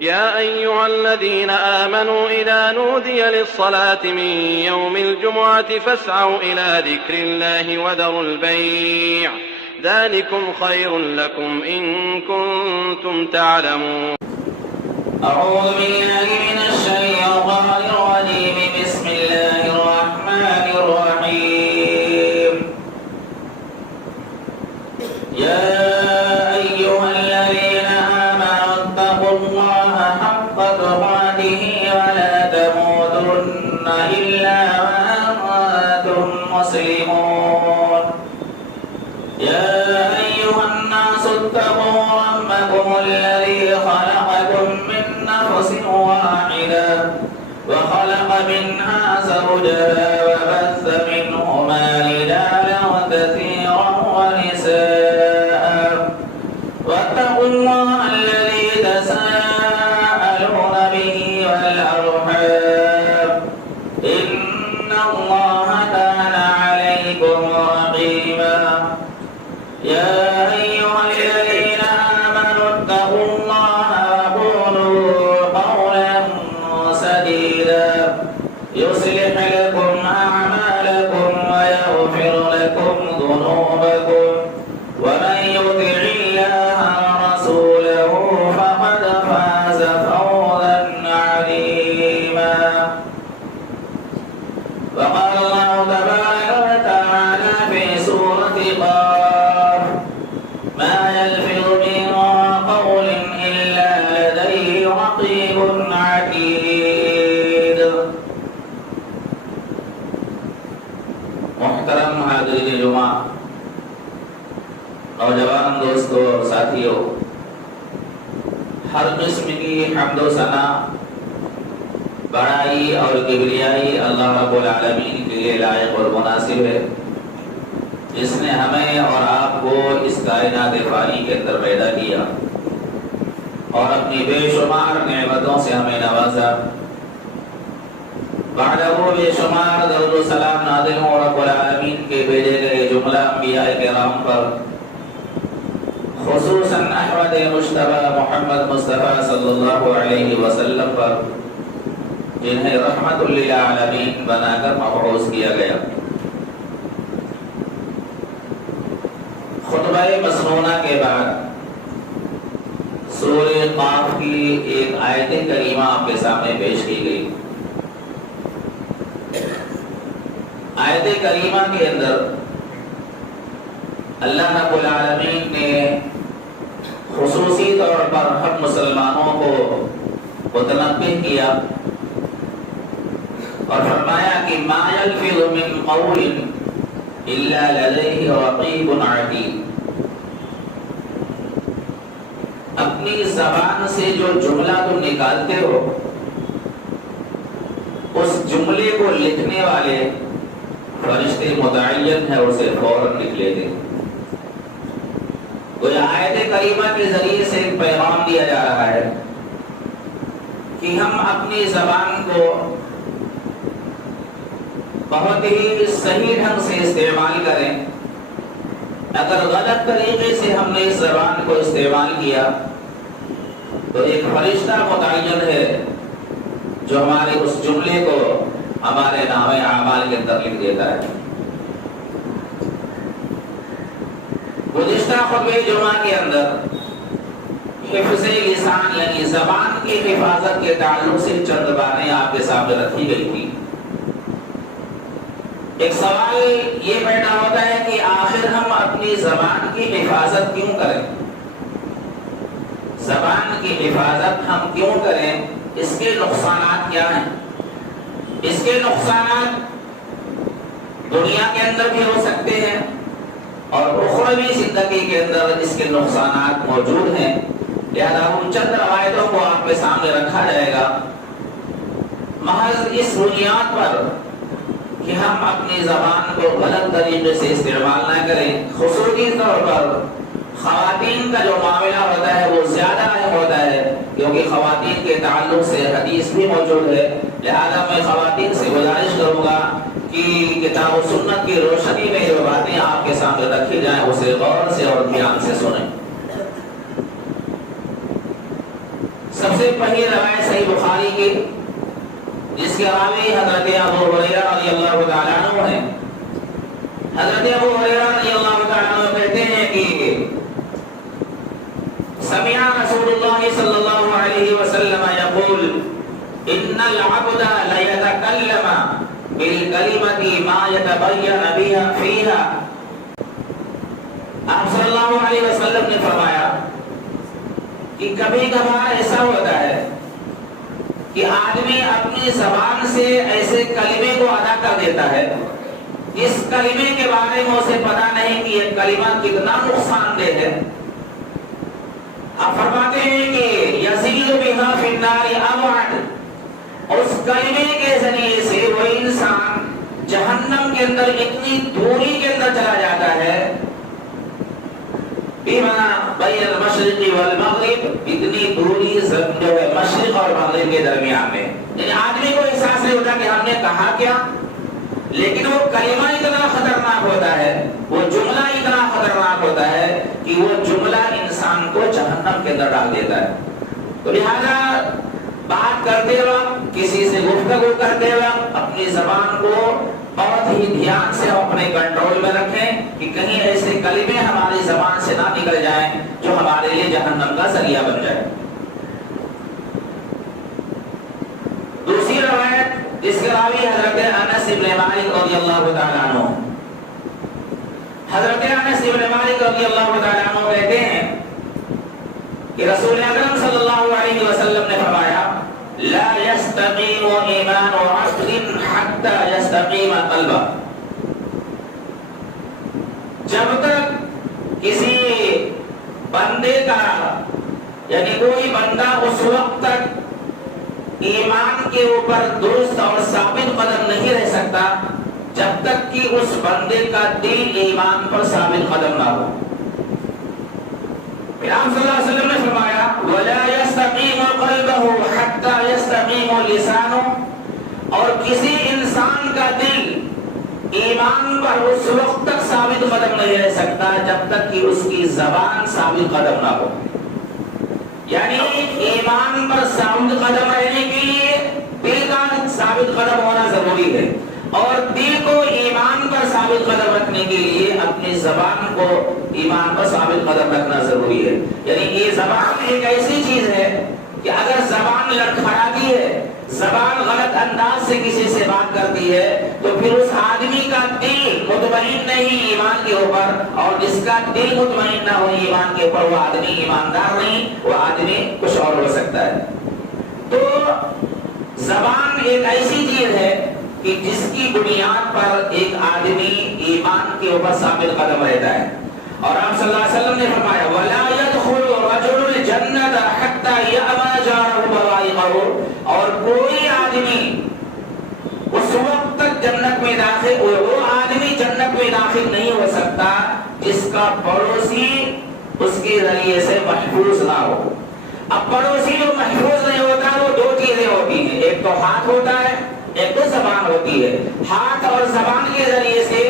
يا أيها الذين آمنوا إذا نودي للصلاة من يوم الجمعة فاسعوا إلى ذكر الله وذروا البيع ذلكم خير لكم إن كنتم تعلمون. أعوذ بالله من الشيطان الرجيم. بسم الله الرحمن الرحيم. يا أيها الذين آمنوا اتقوا الله حق تقاته ولا تموتن إلا وأنتم مسلمون. يا أيها الناس اتقوا ربكم الذي خلقكم من نفس واحدة وخلق منها زوجها وبث منهما رجالا كثيرا ونساء واتقوا الله الذي تساءلون به والأرحام إن الله كان عليكم رقيبا. يا أيها الذين آمنوا اتقوا الله وقولوا قولا سديدا يصلح لكم أعمالكم ويغفر لكم ذنوبكم ومن يطع الله ورسوله فقد فاز فوزا عظيما. وقال الله تبارك وتعالى في سورة قاف ما يلفظ من قول إلا لديه رقيب عتيد. محترم حاضرین جمعہ، نوجوان دوستوں اور ساتھیوں، ہر قسم کی حمد و ثنا، بڑائی اور کبریائی اللہ رب العالمین کے لیے لائق اور مناسب ہے، جس نے ہمیں اور آپ کو اس کائنات فانی کے اندر پیدا کیا اور اپنی بے شمار نعمتوں سے ہمیں نوازا. بعد وہ بے شمار درود و سلام نازل ہوں رب العالمین کے بھیجے گئے جملہ انبیاء کرام پر، خصوصاً احمد مجتبی محمد مصطفیٰ صلی اللہ علیہ وسلم پر، جنہیں رحمت للعالمین بنا کر مبعوث کیا گیا. خطبہ مسنونہ کے بعد سورہ قاف کی ایک آیت کریمہ آپ کے سامنے پیش کی گئی. آیت کریمہ کے اندر اللہ رب العالمین نے خصوصی طور پر ہم مسلمانوں کو متنبہ کیا اور فرمایا کہ ما یلفظ من قول الا لدیہ رقیب عتید. اپنی زبان سے جو جملہ تم نکالتے ہو اس جملے کو لکھنے والے فرشتے متعین ہے اسے فوراً لکھ لیتے. تو آیت کریمہ کے ذریعے سے ایک پیغام دیا جا رہا ہے کہ ہم اپنی زبان کو بہت ہی صحیح ڈھنگ سے استعمال کریں. اگر غلط طریقے سے ہم نے اس زبان کو استعمال کیا تو ایک فرشتہ متعین ہے جو ہمارے اس جملے کو ہمارے نام اعمال کے اندر لکھ دیتا ہے. گزشتہ خطبہ جمعہ کے اندر حفظ لسان یعنی زبان کی حفاظت کے تعلق سے چند باتیں آپ کے سامنے رکھی گئی تھی. ایک سوال یہ پیدا ہوتا ہے کہ آخر ہم اپنی زبان کی حفاظت کیوں کریں؟ زبان کی حفاظت ہم کیوں کریں؟ اس کے نقصانات کیا ہیں؟ اس کے نقصانات دنیا کے اندر بھی ہو سکتے ہیں اور اخروی زندگی کے اندر اس کے نقصانات موجود ہیں. لہذا ان چند روایتوں کو آپ کے سامنے رکھا جائے گا محض اس بنیاد پر کہ ہم اپنی زبان کو غلط طریقے سے استعمال نہ کریں. خصوصی طور پر خواتین کا جو معاملہ ہوتا ہے وہ زیادہ اہم ہوتا ہے کیونکہ خواتین کے تعلق سے حدیث بھی موجود ہے. لہذا میں خواتین سے گزارش کروں گا کہ کتاب و سنت کی روشنی میں جو باتیں آپ کے سامنے رکھی جائیں اسے غور سے اور دھیان سے سنیں. سب سے پہلی روایت صحیح بخاری کی، جس کے راوی حضرت ابو ہریرہ رضی اللہ تعالیٰ عنہ ہیں۔ حضرت ابو ہریرہ رضی اللہ تعالیٰ عنہ کہتے ہیں کہ سمع رسول اللہ صلی اللہ علیہ وسلم یقول ان العبد لیتکلم بالکلمۃ ما یتبین بها فیہا۔ آپ صلی اللہ علیہ وسلم نے فرمایا کہ کبھی کبھار ایسا ہوتا ہے کہ آدمی اپنی زبان سے ایسے کلمے کو ادا کر دیتا ہے، اس کلمے کے بارے میں اسے پتا نہیں کہ یہ کلمہ کتنا نقصان دہ ہے۔ آپ فرماتے ہیں کہ یزیل بها فی النار ابعد، اس کلمے کے ذریعے سے وہ انسان جہنم کے اندر اتنی دوری کے اندر چلا جاتا ہے، بما بین المشرق والمغرب، اتنی دوری جو ہے مشرق اور مغرب کے درمیان میں، یعنی آدمی کو احساس نہیں ہوتا کہ ہم نے کہا کیا، لیکن وہ کلمہ اتنا خطرناک ہوتا ہے، وہ جملہ اتنا خطرناک ہوتا ہے کہ وہ جملہ انسان کو جہنم کے اندر ڈال دیتا ہے۔ تو لہذا بات کرتے وقت، کسی سے گفتگو کرتے وقت اپنی زبان کو بہت ہی دھیان سے اپنے کنٹرول میں رکھیں کہ کہیں ایسے کلمے ہماری زبان سے نہ نکل جائیں جو ہمارے لیے جہنم کا ذریعہ بن جائے۔ دوسری روایت جس کے راوی حضرت انس بن مالک رضی اللہ تعالیٰ عنہ، حضرت انس بن مالک رضی اللہ تعالیٰ عنہ کہتے ہیں کہ رسول اکرم صلی اللہ علیہ وسلم نے فرمایا لا يستقيم ایمان عبد حتى يستقيم قلبه، جب تک کسی بندے کا یعنی کوئی بندہ اس وقت تک ایمان کے اوپر درست اور ثابت قدم نہیں رہ سکتا جب تک کہ اس بندے کا دل ایمان پر ثابت قدم نہ ہو۔ پھر آپ صلی اللہ علیہ وسلم نے فرمایا وَلَا يَسْتَقِيمُ قَلْبَهُ حَتَّى يَسْتَقِيمُ لِسَانُهُ، اور کسی انسان کا دل ایمان پر اس وقت تک ثابت قدم نہیں رہ سکتا جب تک کہ اس کی زبان ثابت قدم نہ ہو۔ یعنی ایمان پر ثابت قدم رہنے کے لیے دل کا ثابت قدم ہونا ضروری ہے، اور دل کو ایمان پر ثابت قدم رکھنے کے لیے اپنی زبان کو ایمان پر ثابت قدم رکھنا ضروری ہے۔ یعنی یہ زبان ایک ایسی چیز ہے کہ اگر زبان لڑکھڑاتی ہے، زبان غلط انداز سے کسی سے بات کرتی ہے، تو پھر اس آدمی کا دل مطمئن نہیں ایمان کے اوپر، اور جس کا دل مطمئن نہ ہو ایمان کے اوپر وہ آدمی ایماندار نہیں، وہ آدمی کچھ اور ہو سکتا ہے۔ تو زبان ایک ایسی چیز ہے کہ جس کی بنیاد پر ایک آدمی ایمان کے اوپر ثابت قدم رہتا ہے۔ اور آپ صلی اللہ علیہ وسلم نے فرمایا وَلَا يَدْخُلُ رَجُلُ الْجَنَّةَ حَتَّى يَأْمَنَ جَارَهُ بَوَائِقَهُ، اور کوئی آدمی اس وقت تک جنت میں داخل، وہ آدمی جنت میں داخل نہیں ہو سکتا جس کا پڑوسی اس کے ذریعے سے محفوظ نہ ہو۔ اب پڑوسی جو محفوظ نہیں ہوتا وہ دو چیزیں ہوتی ہیں، ایک تو ہاتھ ہوتا ہے، ایک تو زبان ہوتی ہے۔ ہاتھ اور زبان کے ذریعے سے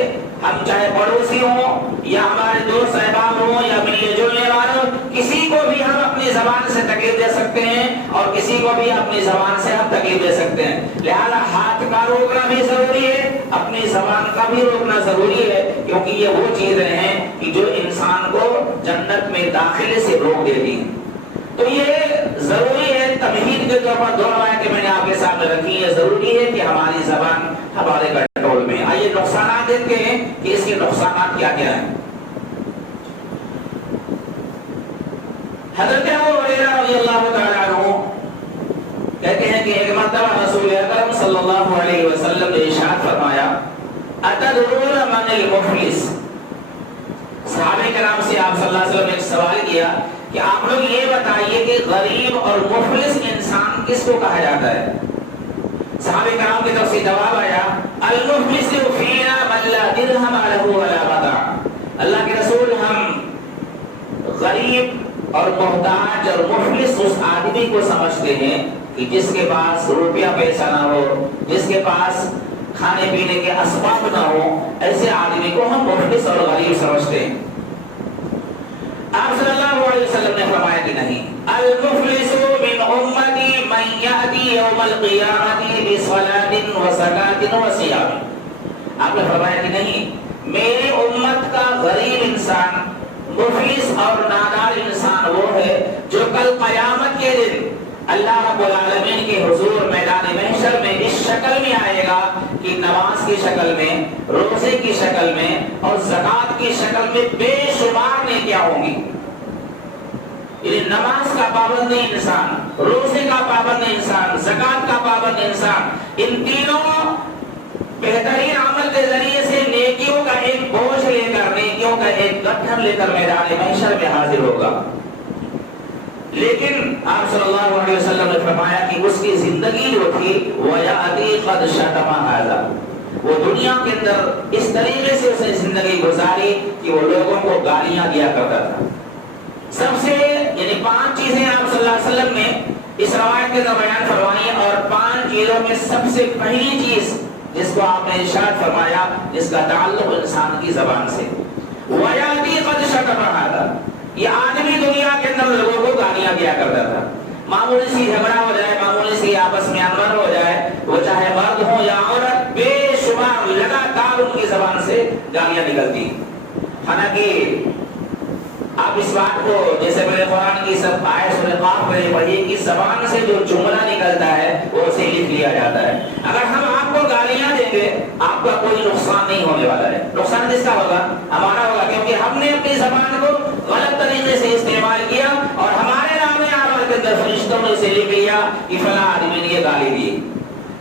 ہم چاہے پڑوسی ہوں یا ہمارے دوست احباب ہوں یا ملنے جلنے والوں، کسی کو بھی ہم اپنی زبان سے تکلیف دے سکتے ہیں اور کسی کو بھی اپنی زبان سے ہم تکلیف دے سکتے ہیں۔ لہذا ہاتھ کا روکنا بھی ضروری ہے، اپنی زبان کا بھی روکنا ضروری ہے، کیونکہ یہ وہ چیزیں ہیں کہ جو انسان کو جنت میں داخلے سے روک دیتی ہیں۔ تو یہ ضروری ہے، تمہید کے طور پر دو روایتیں میں نے آپ کے سامنے رکھی ہیں، ضروری ہے کہ ہماری زبان ہمارے کنٹرول میں۔ آئیے نقصانات دیکھتے ہیں کہ اس کے نقصانات کیا کیا ہیں۔ حضرت ابو ہریرہ رضی اللہ تعالیٰ عنہ کہتے ہیں کہ ایک مرتبہ رسول اکرم صلی اللہ علیہ وسلم نے ارشاد فرمایا اتدرون من المفلس، صحابہ کرام سے آپ صلی اللہ علیہ وسلم نے ایک سوال کیا کہ آپ لوگ یہ بتائیے کہ غریب اور مفلس انسان کس کو کہا جاتا ہے؟ صحابہ کرام کی طرف سے جواب آیا المفلس فینا من لا درہم لہ ولا متاع، اللہ کے رسول ہم غریب اور محتاج اور مفلس اس آدمی کو سمجھتے ہیں کہ جس کے پاس روپیہ پیسہ نہ ہو، جس کے پاس کھانے پینے کے اسباب نہ ہو، ایسے آدمی کو ہم مفلس اور غریب سمجھتے ہیں۔ آپ صلی اللہ علیہ وسلم نے فرمایا کہ نہیں، المفلس من امتی من یأتی یوم القیامت بصلاۃ وزکاۃ وصیام۔ آپ نے فرمایا کہ نہیں، میری امت کا غریب انسان، مفلس اور نادار انسان وہ ہے جو کل قیامت کے دن اللہ رب العالمین کے حضور میدان محشر میں اس شکل میں آئے گا کہ نماز کی شکل میں، روزے کی شکل میں اور زکوٰۃ کی شکل میں بے شمار نیکیاں ہوں گی۔ یعنی نماز کا پابند انسان، روزے کا پابند انسان، زکوٰۃ کا پابند انسان، ان تینوں بہترین عمل کے ذریعے سے نیکیوں کا ایک بوجھ لے کر، نیکیوں کا ایک گٹھن لے کر میدان محشر میں حاضر ہوگا۔ لیکن آپ صلی اللہ علیہ وسلم نے فرمایا کہ اس کی زندگی جو تھی وَيَأْتِي قَدْ شَتَمَ هَذَا، وہ دنیا کے اندر اس طریقے سے اس نے زندگی گزاری کہ وہ لوگوں کو گالیاں دیا کرتا تھا۔ سب سے یعنی 5 چیزیں آپ صلی اللہ علیہ وسلم نے اس روایت کے اندر بیان فرمائی، اور 5 چیزوں میں سب سے پہلی چیز جس کو آپ نے ارشاد فرمایا، جس کا تعلق انسان کی زبان سے، وَيَأْتِي قَدْ شَتَمَ هَذَا، یہ آدمی دنیا کے اندر لوگوں کو گالیاں دیا کرتا تھا۔ معمولی سی جھگڑا ہو جائے، معمولی سی آپس میں انبن ہو جائے، وہ چاہے مرد ہو یا عورت، بے شمار لگاتار ان کی زبان سے گالیاں نکلتی۔ حالانکہ آپ اس بات کو، جیسے میرے قرآن کی سب آیت سورہ قاف میں پڑھیے کہ زبان سے جو جملہ نکلتا ہے وہ اسے لکھ لیا جاتا ہے۔ اگر ہم آپ کو گالیاں دیں گے، آپ کا کوئی نقصان نہیں ہونے والا ہے، نقصان کس کا ہوگا؟ ہمارا ہوگا، کیونکہ ہم نے اپنی زبان کو غلط طریقے سے استعمال کیا اور ہمارے نام اعمال کے اندر فرشتوں نے اسے لکھ لیا کہ فلاں آدمی نے یہ گالی دی۔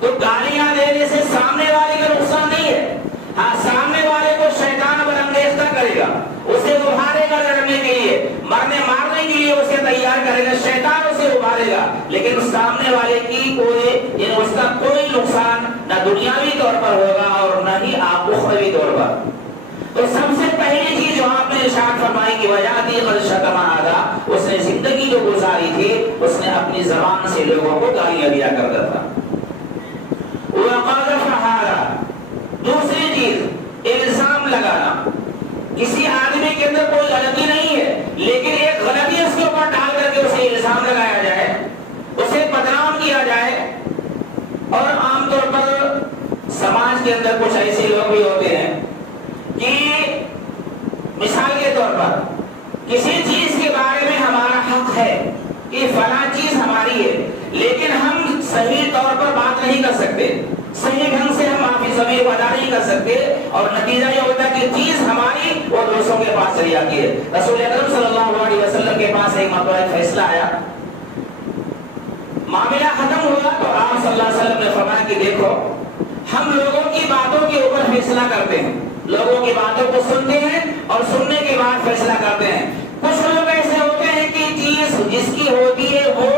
تو گالیاں دینے سے سامنے والے کا نقصان نہیں ہے، ہاں سامنے والے کو شیطان برانگیختہ کرے گا، اسے ابھارے گا لڑنے کے لیے، مرنے مارنے کے لیے اسے تیار کرے گا، شیطان اسے ابھارے گا، لیکن سامنے والے کی کوئی یعنی اس کا کوئی نقصان نہ دنیاوی طور پر ہوگا اور نہ ہی اخروی طور پر۔ تو سب سے پہلی چیز جو آپ نے ارشاد فرمائی کہ وَيَأْتِي قَدْ شَتَمَ هَذَا، اس نے زندگی جو گزاری تھی اس نے اپنی زبان سے لوگوں کو گالیاں دیا کرتا تھا۔ وَقَذَفَ هَذَا، دوسری چیز الزام لگانا۔ کسی آدمی کے اندر کوئی غلطی نہیں ہے، لیکن ایک غلطی اس کے اوپر ڈال کر کے اسے الزام لگایا جائے، اسے بدنام کیا جائے۔ اور عام طور پر سماج کے اندر کچھ ایسے لوگ بھی ہوتے ہیں کہ مثال کے طور پر کسی چیز کے بارے میں ہمارا حق ہے کہ فلاں چیز ہماری ہے، لیکن ہم صحیح طور پر بات نہیں کر سکتے، صحیح ڈھنگ سے ہم معافی ضمیر کو ادا نہیں کر سکتے، اور نتیجہ یہ ہوتا ہے کہ چیز ہماری وہ دوسروں کے پاس چلی جاتی ہے۔ رسول اکرم صلی اللہ علیہ وسلم کے پاس ایک مرتبہ ایک فیصلہ آیا، معاملہ ختم ہوا تو آپ صلی اللہ علیہ وسلم نے فرمایا کہ دیکھو، ہم لوگوں کی باتوں کے اوپر فیصلہ کرتے ہیں، لوگوں کی باتوں کو سنتے ہیں اور سننے کے بعد فیصلہ کرتے ہیں۔ کچھ لوگ ایسے ہوتے ہیں کہ چیز جس کی ہوتی ہے وہ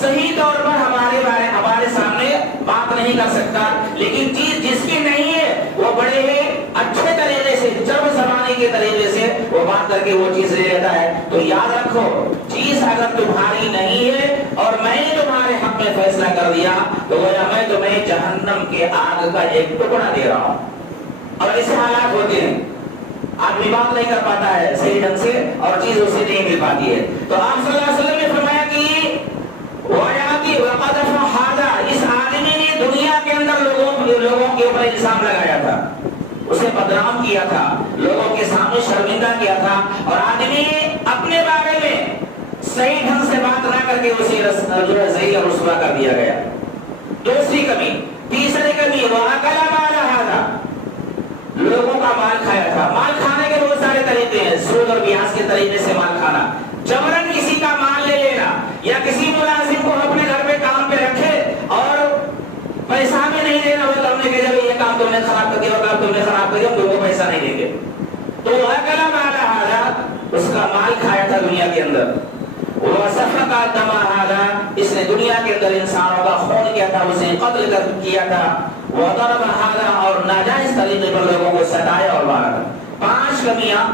صحیح طور پر ہمارے سامنے بات نہیں کر سکتا، لیکن چیز جس کی نہیں ہے وہ بڑے ہی اچھے طریقے سے، جب زمانے کے طریقے سے وہ بات کر کے وہ چیز لے لیتا ہے۔ تو یاد رکھو، چیز اگر تمہاری نہیں ہے اور میں نے تمہارے حق میں فیصلہ کر دیا تو گویا میں تمہیں جہنم کے آگ کا ایک ٹکڑا دے رہا ہوں۔ اور ایسے حالات ہوتے ہیں، آدمی بات نہیں کر پاتا ہے صحیح ڈھنگ سے اور چیز اسے نہیں مل پاتی ہے۔ تو آپ صلی اللہ علیہ وسلم نے فرمایا کہ وَيَأْتِي وَقَذَفَ هَذَا، اس آدمی نے دنیا کے اندر لوگوں کے اوپر الزام لگایا تھا، اسے بدنام کیا تھا، لوگوں کے سامنے شرمندہ کیا تھا، اور آدمی اپنے بارے میں صحیح ڈھنگ سے بات نہ کر کے اسے جو ہے ذلیل اور رسوا کر دیا گیا۔ دوسری کمی، تیسری کمی، وَأَكَلَ مَالَ هَذَا، لوگوں کا مال کھایا تھا۔ مال کھانے کے بہت سارے طریقے ہیں، سود اور بیاج کے طریقے سے مال کھانا، جبرن کسی کا مال لے لینا، یا کسی ملازم کو اپنے گھر پہ کام پہ رکھے اور پیسہ بھی نہیں دینا، وہ تم نے کہا یہ کام تم نے خراب کر دیا اور کام تم نے خراب کر دیا، تم کو پیسہ نہیں دیں گے۔ تو وَأَكَلَ مَالَ هَذَا، اس کا مال کھایا تھا دنیا کے اندر۔ وَسَفَكَ دَمَ هَذَا، اس نے دنیا کے اندر انسانوں کا خون کیا تھا، اسے قتل کیا تھا۔ وَضَرَبَ هَذَا، اور ناجائز طریقے پر لوگوں کو ستایا اور مارا تھا۔ 5 کمیاں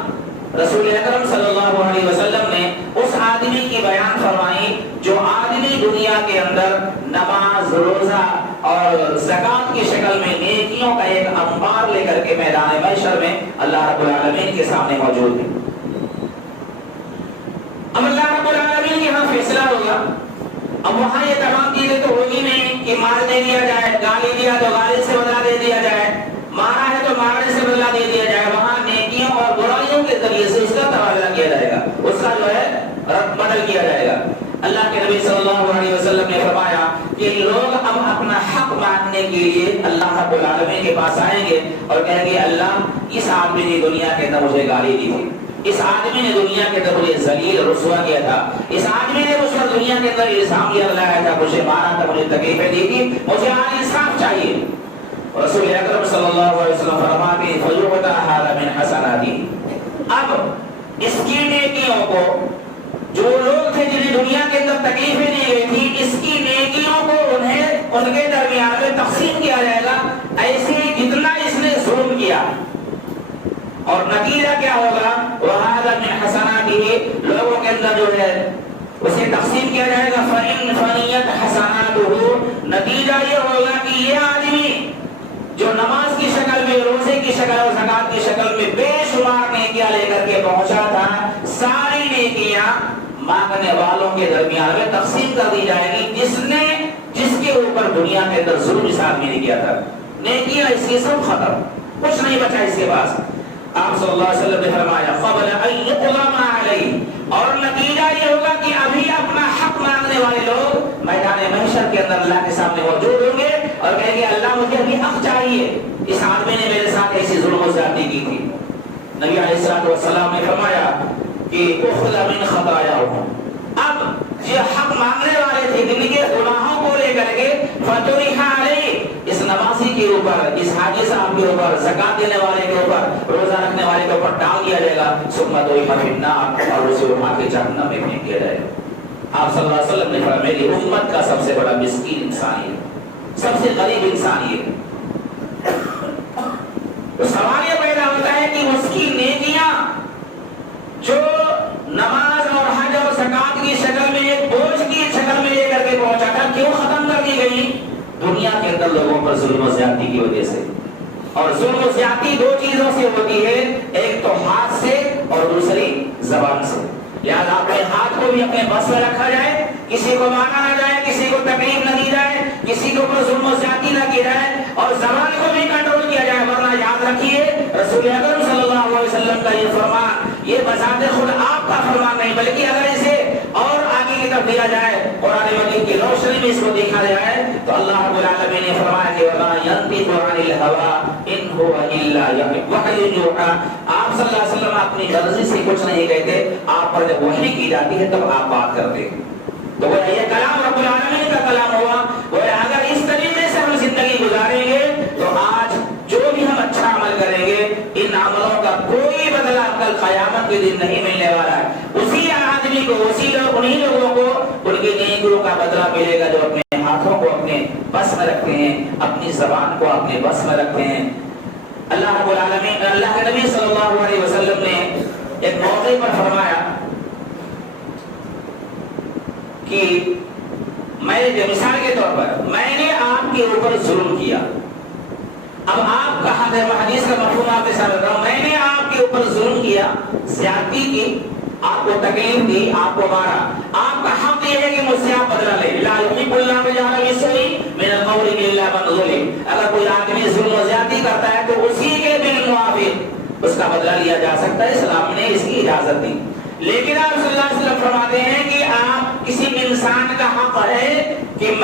رسول اکرم صلی اللہ علیہ وسلم نے اس آدمی کی بیان فرمائی جو آدمی دنیا کے اندر نماز، روزہ اور زکوٰۃ کی شکل میں نیکیوں کا ایک انبار لے کر کے میدان محشر میں اللہ رب العالمین کے سامنے موجود ہے۔ اب اللہ رب العالمین کے یہاں فیصلہ ہوگا. اب وہاں یہ تمام چیزیں تو ہوگی نہیں کہ مار دے دیا جائے, گالی دیا تو گالی سے بدلہ دے دیا جائے, مارا ہے تو مارنے سے بدلہ دے دیا جائے. وہاں نیکیوں اور برائیوں کے ذریعے سے اس کا تبادلہ کیا جائے گا, اس کا جو ہے بدل کیا جائے گا. اللہ کے نبی صلی اللہ علیہ وسلم نے فرمایا کہ لوگ اب اپنا حق ماننے کے لیے اللہ رب العالمین کے پاس آئیں گے اور کہیں گے اللہ اس آدمی نے دنیا کے اندر مجھے گالی دی تھی, اس آدمی نے دنیا کے اندر مجھے ذلیل رسوا کیا تھا, اس آدمی نے مجھ پر دنیا کے اندر الزام لگایا تھا, مجھے مارا تھا, مجھے تکلیفیں دی تھی, مجھے آج انصاف چاہیے. رسول اکرم صلی اللہ علیہ وسلم فرماتے ہیں فیؤتی ھذا من حسناتہ. اب اس کی نیکیوں کو جو لوگ تھے جنہیں دنیا کے اندر تکلیفیں دی گئی تھی, اس کی نیکیوں کو انہیں ان کے درمیان میں تقسیم کیا جائے گا ایسے جتنا اس نے ظلم کیا. اور نتیجہ کیا ہوگا, وَهَذَا مِنْ حَسَنَاتِهِ, لوگوں کے اندر جو ہے اسے تقسیم کیا جائے گا. فَإِنْ فَنِيَتْ حَسَنَاتُهُ, نتیجہ یہ ہوگا کہ یہ آدمی جو نماز کی شکل میں, روزے کی شکل اور زکات کی شکل میں بے شمار نیکیاں لے کر کے پہنچا تھا, ساری نیکیاں مانگنے والوں کے درمیان میں تقسیم کر دی جائے گی جس کے اوپر دنیا کے اندر ظلم اس آدمی نے کیا تھا. نیکیاں اس کی سب ختم, کچھ نہیں بچا اس کے پاس. آپ صلی اللہ علیہ وسلم نے فرمایا قبل ان یقضى ما علیہ, اور نتیجہ یہ ہوگا کہ ابھی اپنا حق مانگنے والے لوگ میدان محشر کے اندر اللہ کے سامنے موجود ہوں گے اور کہیں گے اللہ مجھے ابھی حق چاہیے, اس آدمی نے میرے ساتھ ایسی ظلم و زیادتی کی تھی. نبی علیہ الصلوۃ والسلام نے فرمایا کہ اخذ من خطاياهم, اب یہ حق مانگنے والے تھے جن کے گناہوں کو لے کر کے فطرح علیہ, اس نمازی کے اوپر, اس حاجی صاحب کے اوپر, زکات دینے والے کے اوپر, روزہ رکھنے والے کے اوپر ڈال دیا جائے گا. ثم طرح فی النار, اور اسے اٹھا کے جہنم میں پھینک دیا جائے گا. آپ صلی اللہ علیہ وسلم نے فرمایا میری امت کا سب سے بڑا مسکین انسان یہ, سب سے غریب انسان یہ. تو سوال یہ پیدا ہوتا ہے کہ اس کی نیکیاں جو نماز اور حج اور زکات کی شکل میں ایک بوجھ کی شکل میں لے کر کے پہنچا تھا, کیوں ختم کر دی گئی؟ دنیا کے اندر لوگوں پر ظلم و زیادتی کی وجہ سے. اور ظلم و زیادتی دو چیزوں سے ہوتی ہے, ایک تو ہاتھ سے اور دوسری زبان سے. لہٰذا اپنے ہاتھ کو بھی اپنے بس میں رکھا جائے, کسی کو مارا نہ جائے, کسی کو تکلیف نہ دی جائے, کسی کے اوپر ظلم و زیادتی نہ کی جائے, اور زبان کو بھی کنٹرول کیا جائے. ورنہ یاد رکھیے رسول اکرم صلی اللہ علیہ وسلم کا یہ فرمان, یہ بذات خود آپ کا فرمان نہیں, بلکہ اگر اسے اور آگے کی طرف دیا جائے, قرآن مجید کی روشنی میں اس کو دیکھا جائے, تو اللہ رب العالمین نے فرمایا کہ وَمَا يَنطِقُ عَنِ الْهَوَىٰ إِنْ هُوَ إِلَّا وَحْيٌ يُوحَىٰ. آپ صلی اللہ علیہ وسلم اپنی مرضی سے کچھ نہیں کہتے, آپ پر جب وحی کی جاتی ہے تب آپ بات کرتے ہیں. تو وہ یہ کلام رب العالمین کا کلام ہوا. وہ اگر اس طریقے سے ہم زندگی گزاریں گے تو آج جو بھی ہم اچھا عمل کریں گے, ان عملوں کا کوئی بدلہ کل قیامت کے دن نہیں ملنے والا ہے. اسی آدمی کو, انہی لوگوں کو ان کی نیکیوں کا بدلہ ملے گا جو اپنے ہاتھوں کو اپنے بس میں رکھتے ہیں, اپنی زبان کو اپنے بس میں رکھتے ہیں. اللہ رب العالمین, اللہ کے نبی صلی اللہ علیہ وسلم نے ایک موقع پر فرمایا کہ میں مثال کے طور پر میں نے آپ کے اوپر ظلم کیا. اب آپ کا حدیث کا مفہوم آپ کے ساتھ بتاؤں, میں نے آپ کے اوپر ظلم کیا, زیادتی کی, آپ کو تکلیف دی, آپ کو مارا. آپ کا حق یہ ہے کہ مجھ سے آپ بدلہ لیں. لا یحب اللہ الجہر بالسوء من القول الا من ظلم. اگر کوئی آدمی ظلم و زیادتی کرتا ہے تو اسی کے بالموافق اس کا بدلہ لیا جا سکتا ہے, اسلام نے اس کی اجازت دی. لیکن آپ صلی اللہ علیہ وسلم فرماتے ہیں کہ آپ کسی انسان کا حق ہے کہ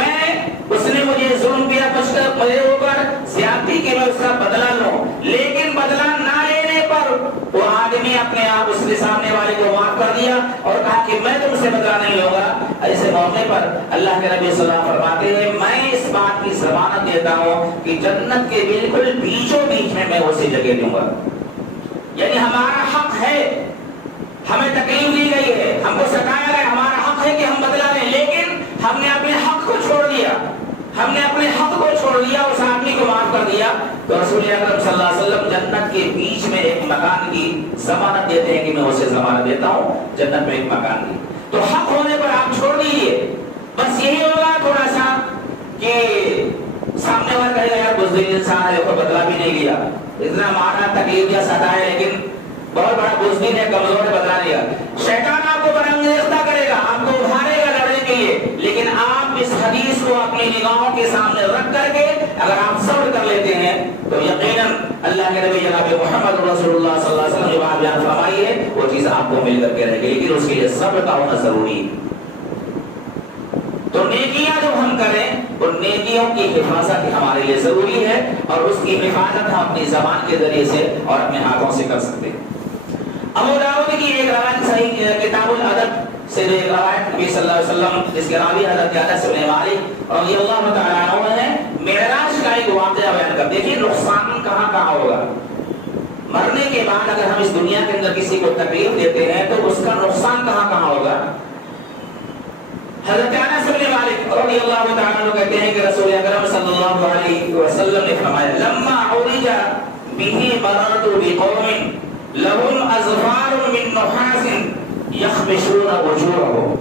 اس نے مجھے ظلم کیا, کچھ میرے اوپر زیادتی کی, میں اس کا بدلہ لوں. لیکن بدلہ نہ لینے پر وہ آدمی اپنے آپ اس کے سامنے والے کو معاف کر دیا اور کہا کہ میں تم سے بدلہ نہیں لوں گا. ایسے موقع پر اللہ کے نبی صلی اللہ علیہ وسلم فرماتے ہیں میں اس بات کی ضمانت دیتا ہوں کہ جنت کے بالکل بیچوں بیچ میں اسے جگہ دوں گا. یعنی ہمارا حق ہے, ہمیں تکلیف دی گئی ہے, ہم کو ستایا گیا, ہمارا حق ہے کہ ہم بدلا لیں, لیکن ہم نے اپنے حق کو چھوڑ دیا, ہم نے اپنے حق کو چھوڑ دیا, اس آدمی کو معاف کر دیا. تو رسول اکرم صلی اللہ علیہ وسلم جنت کے بیچ میں ایک مکان کی ضمانت دیتے ہیں کہ میں اسے ضمانت دیتا ہوں جنت میں ایک مکان کی. تو حق ہونے پر آپ چھوڑ دیجیے. بس یہی ہوگا تھوڑا سا کہ سامنے والا کہے گا یار بزدل انسان ہے, کوئی بدلا بھی نہیں لیا, اتنا مارا, تکلیف دیا, ستایا, لیکن بہت بڑا بزدل ہے, کمزور ہے, بدلا لیا. شیطان آپ کو بنانے آپ اس حدیث کو اپنی نگاہوں کے سامنے رکھ کر کے اگر آپ صبر کر لیتے ہیں تو یقیناً اللہ کے نبی جناب محمد رسول اللہ صلی اللہ علیہ وسلم جو بات بیان فرمائی ہے وہ چیز آپ کو مل کر کے رہے گی، لیکن اس کے لیے صبر کا ہونا ضروری ہے۔ تو نیکیاں جو ہم کریں ان نیکیوں کی حفاظت ہمارے لیے ضروری ہے، اور اس کی حفاظت ہم اپنی زبان کے ذریعے سے اور اپنے ہاتھوں سے کر سکتے ہیں۔ ابو داؤد کی ایک روایت صحیح کتاب الادب سے جو ایک روایت نبی صلی اللہ علیہ وسلم جس کے راوی حضرت انس بن مالک رضی اللہ تعالیٰ عنہ ہے، معراج کا ایک واقعہ بیان کر دیکھیے نقصان کہاں کہاں ہوگا۔ مرنے کے بعد اگر ہم اس دنیا کے اندر کسی کو تکلیف دیتے ہیں تو اس کا نقصان کہاں کہاں ہوگا۔ حضرت انس بن مالک رضی اللہ تعالیٰ عنہ کہتے ہیں کہ رسول اکرم صلی اللہ علیہ وسلم نے فرمایا لما عرج به مررت بقوم لهم اظفار من نحاس یخمشون وجوہهم۔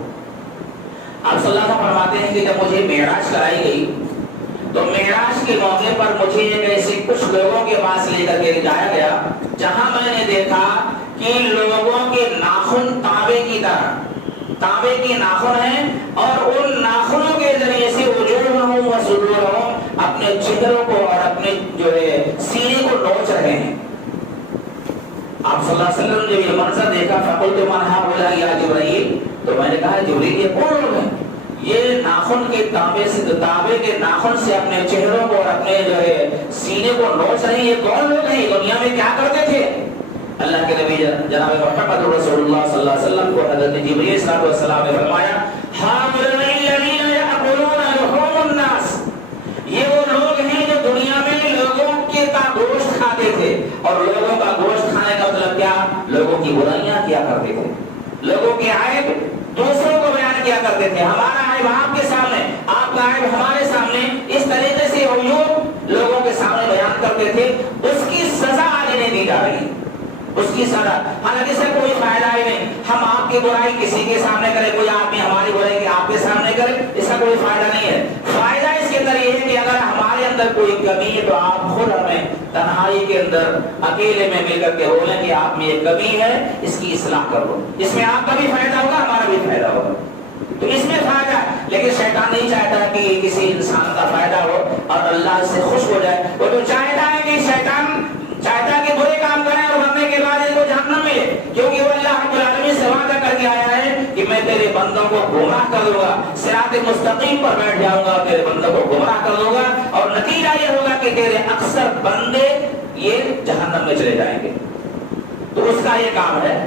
آپ صلی اللہ علیہ وسلم فرماتے ہیں کہ جب مجھے معراج کرائی گئی تو معراج کے موقع پر مجھے ایک ایسے کچھ لوگوں کے پاس لے کر کے جایا گیا جہاں میں نے دیکھا کہ لوگوں کے ناخن تانبے کی طرح تانبے کے ناخن ہیں، اور ان ناخنوں کے ذریعے سے وجوہهم وصدورهم اپنے چہروں کو اور اپنے جو ہے سینے کو نوچ رہے ہیں۔ آپ صلی اللہ علیہ وسلم نے جب یہ منظر دیکھا فقلت من هؤلاء یا جبرائیل، تو میں نے کہا جبرائیل یہ کون لوگ ہیں؟ یہ ناخن کے تانبے کے ناخن سے اپنے چہروں کو اور اپنے جو ہے سینے کو نوچ رہے ہیں، یہ کون لوگ ہیں؟ یہ دنیا میں کیا کرتے تھے؟ اللہ کے نبی جناب محمد رسول اللہ صلی اللہ علیہ وسلم کو حضرت جبرائیل علیہ السلام نے فرمایا هؤلاء الذين يأكلون لحوم الناس، یہ وہ لوگ ہیں جو دنیا میں لوگوں کے کا گوشت کھاتے تھے، اور لوگوں کا گوشت کھانے کا مطلب کیا؟ لوگوں کی برائیاں کیا کرتے تھے، لوگوں کے عیب دوسروں کو بیان کیا کرتے تھے۔ ہمارا عیب آپ کے سامنے، آپ کا عیب ہمارے سامنے، اس طریقے سے عیوب لوگوں کے سامنے بیان کرتے تھے۔ اس کی سزا آج نہیں دی جا رہی، اس کی سزا، حالانکہ اس سے کوئی فائدہ ہی نہیں۔ ہم آپ کی برائی کسی کے سامنے کرے، کوئی آدمی ہماری برائی آپ کے سامنے کرے، اس کا کوئی فائدہ نہیں ہے۔ فائدہ اس کے اندر یہ ہے کہ اگر ہمارے اندر کوئی کمی ہے تو آپ خود ہمیں تنہائی کے اندر اکیلے میں مل کر کے بولیں کہ آپ میں یہ کمی ہے، اس کی اصلاح کر دو، اس میں آپ کا بھی فائدہ ہوگا، ہمارا بھی فائدہ ہوگا۔ تو اس میں فائدہ، لیکن شیطان نہیں چاہتا کہ کسی انسان کا فائدہ ہو اور اللہ اس سے خوش ہو جائے۔ وہ تو چاہتا ہے کہ شیطان چاہتا ہے کہ برے کام کریں اور مرنے کے بعد ان کو جہنم ملے، کیونکہ وہ اللہ رب العالمین سے وعدہ کر کے آیا ہے کہ میں تیرے بندوں کو گمراہ کر دوں گا، صراط مستقیم پر بیٹھ جاؤں گا، تیرے بندوں کو گمراہ کر دوں گا، اور نتیجہ یہ ہوگا کہ تیرے اکثر بندے یہ جہنم میں چلے جائیں گے۔ تو اس کا یہ کام ہے۔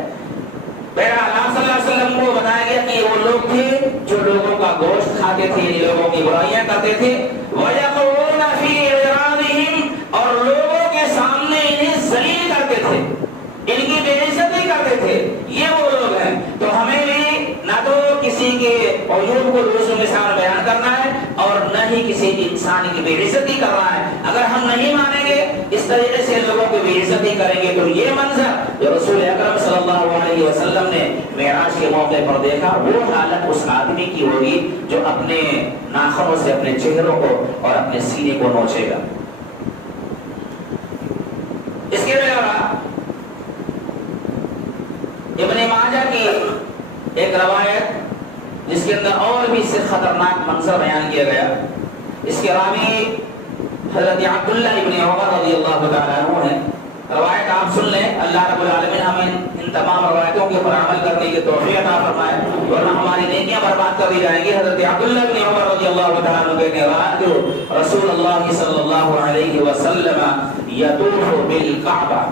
بہرحال آپ صلی اللہ علیہ وسلم کو بتایا گیا کہ وہ لوگ تھے جو لوگوں کا گوشت کھاتے تھے، یعنی لوگوں کی برائیاں کرتے تھے، وَيَقْعُونَ فِي إِعْرَاضِهِمْ، اور لوگوں کے سامنے انہیں ذلیل کرتے تھے، ان کی بے عزتی کرتے تھے۔ یہ وہ لوگ ہیں۔ تو ہمیں بھی نہ تو کسی کے عیوب کو دوسروں کے سامنے بیان کرنا ہے اور نہ ہی کسی انسان کی بے عزتی کرنا ہے۔ اگر ہم نہیں مانیں گے، اس طریقے سے لوگوں کی بے عزتی کریں گے، تو یہ منظر جو رسول اکرم صلی اللہ علیہ وسلم نے معراج کے موقع پر دیکھا، وہ حالت اس آدمی کی ہوگی جو اپنے ناخنوں سے اپنے چہروں کو اور اپنے سینے کو نوچے گا۔ اس کے علاوہ ابن ماجہ کی ایک روایت جس کے اندر اور بھی سے خطرناک منظر بیان کیا گیا، اس کے راوی حضرت عبداللہ ابن عمر رضی اللہ تعالیٰ عنہ ہیں۔ روایت آپ سن لیں، اللہ رب العالمین ہمیں ان تمام روایتوں کے اوپر عمل کرنے کی توفیق عطا فرمائے، ورنہ ہماری نیکیاں برباد کر دی جائیں گی۔ حضرت عبداللہ ابن عمر رضی اللہ تعالیٰ عنہ کہتے ہیں رأیت رسول اللہ صلی اللہ علیہ وسلم یطوف بالکعبہ،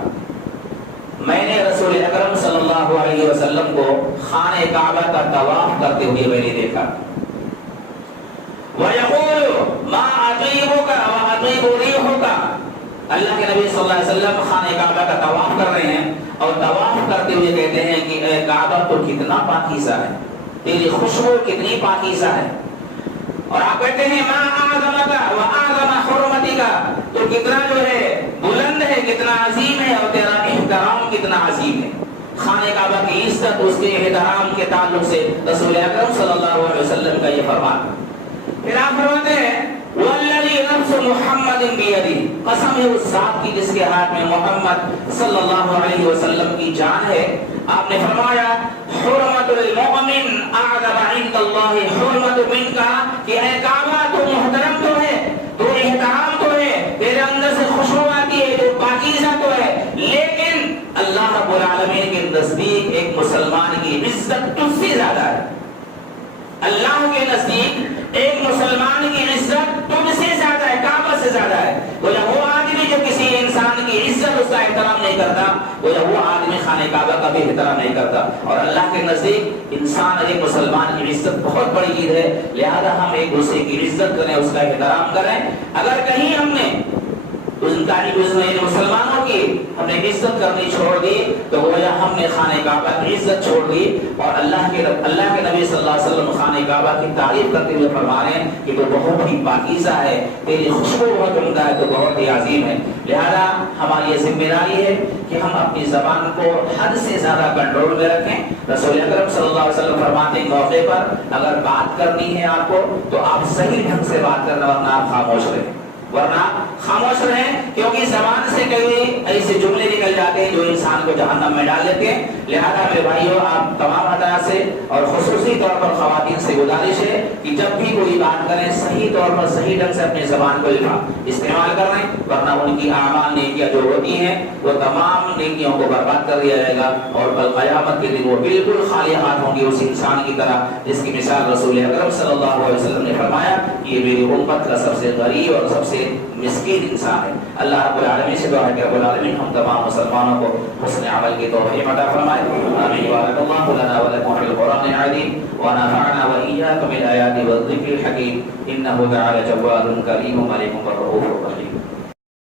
میں نے رسول اکرم صلی اللہ علیہ وسلم کو خانہ کعبہ کا طواف کرتے ہوئے میں نے دیکھا۔ وَيَقُولُ مَا أَطِيبُكَ وَأَطِيبُ رِيحُكَ، اللہ کے نبی صلی اللہ علیہ وسلم خانہ کعبہ کا طواف کر رہے ہیں اور طواف کرتے ہوئے کہتے ہیں کہ اے کعبہ تو کتنا پاکیزہ ہے، تیری خوشبو کتنی پاکیزہ ہے، اور آپ کہتے ہیں ما اعظمک واعظم حرمتک، تو کتنا جو ہے بلند ہے، کتنا عظیم ہے، اور تیرا احترام کتنا عظیم ہے۔ خانہ کعبہ کی عزت، اس کے احترام کے تعلق سے رسول اکرم صلی اللہ علیہ وسلم کا یہ فرمان۔ پھر آپ فرماتے ہیں والذی نفس محمد بیدی، قسم ہے اس ذات کی جس کے ہاتھ میں محمد صلی اللہ علیہ وسلم کی جان ہے، آپ نے فرمایا حرمت المؤمن اعظم عند اللہ حرمت منکا، کہ اے کعبہ تو محترم تو ہے، تو احترام تو ہے، تیرے اندر سے خوشبو آتی ہے، تو پاکیزہ تو ہے، لیکن اللہ رب العالمین کے نزدیک ایک مسلمان کی عزت تجھ سے زیادہ ہے۔ اللہ کے نزدیک ایک مسلمان کی عزت تجھ سے زیادہ ہے، کعبہ سے زیادہ ہے۔ گویا وہ آدمی جو کسی انسان کی عزت اس کا احترام نہیں کرتا، گویا وہ آدمی خانہ کعبہ کا بھی احترام نہیں کرتا۔ اور اللہ کے نزدیک انسان ایک مسلمان کی عزت بہت بڑی چیز ہے، لہذا ہم ایک دوسرے کی عزت کریں، اس کا احترام کریں۔ اگر کہیں ہم نے مسلمانوں کی ہم نے عزت کرنی چھوڑ دی تو گویا ہم نے خانہ کعبہ کی عزت چھوڑ دی۔ اور اللہ کے نبی صلی اللہ علیہ وسلم خانہ کعبہ کی تعریف کرتے ہوئے فرما رہے ہیں کہ تو بہت ہی پاکیزہ ہے، تیری خوشبو بہت عمدہ ہے، تو بہت ہی عظیم ہے۔ لہذا ہماری یہ ذمہ داری ہے کہ ہم اپنی زبان کو حد سے زیادہ کنٹرول میں رکھیں۔ رسول اکرم صلی اللہ علیہ وسلم فرماتے ہیں موقع پر اگر بات کرنی ہے آپ کو تو آپ صحیح ڈھنگ سے بات کرنا، ورنہ آپ خاموش رہیں، ورنہ خاموش رہیں، کیونکہ زبان سے کئی ایسے جملے نکل جاتے ہیں جو انسان کو جہنم میں ڈال دیتے ہیں۔ لہذا میرے بھائیوں، آپ تمام حضرات سے اور خصوصی طور پر خواتین سے گزارش ہے کہ جب بھی کوئی بات کریں صحیح طور پر صحیح ڈھنگ سے اپنی زبان کو استعمال کریں، ورنہ ان کی اعمال نیکیاں جو ہوتی ہیں وہ تمام نیکیوں کو برباد کر دیا جائے گا، اور کل قیامت کے دن وہ بالکل خالی ہاتھ ہوں گے، اس انسان کی طرح جس کی مثال رسول اکرم صلی اللہ علیہ وسلم نے فرمایا کہ یہ میری امت کا سب سے غریب اور سب سے مسکین انسان ہے۔ اللہ رب العالمین سے دعا ہے کہ رب العالمین ہم تمام مسلمانوں کو حسن عمل کی توفیق عطا فرمائے۔ آمین۔ بارک اللہ لنا ولکم فی القرآن العظیم ونفعنا وإياكم بالآیات والذکر الحکیم، انہ تعالی جواد کریم ملک رؤوف رحیم۔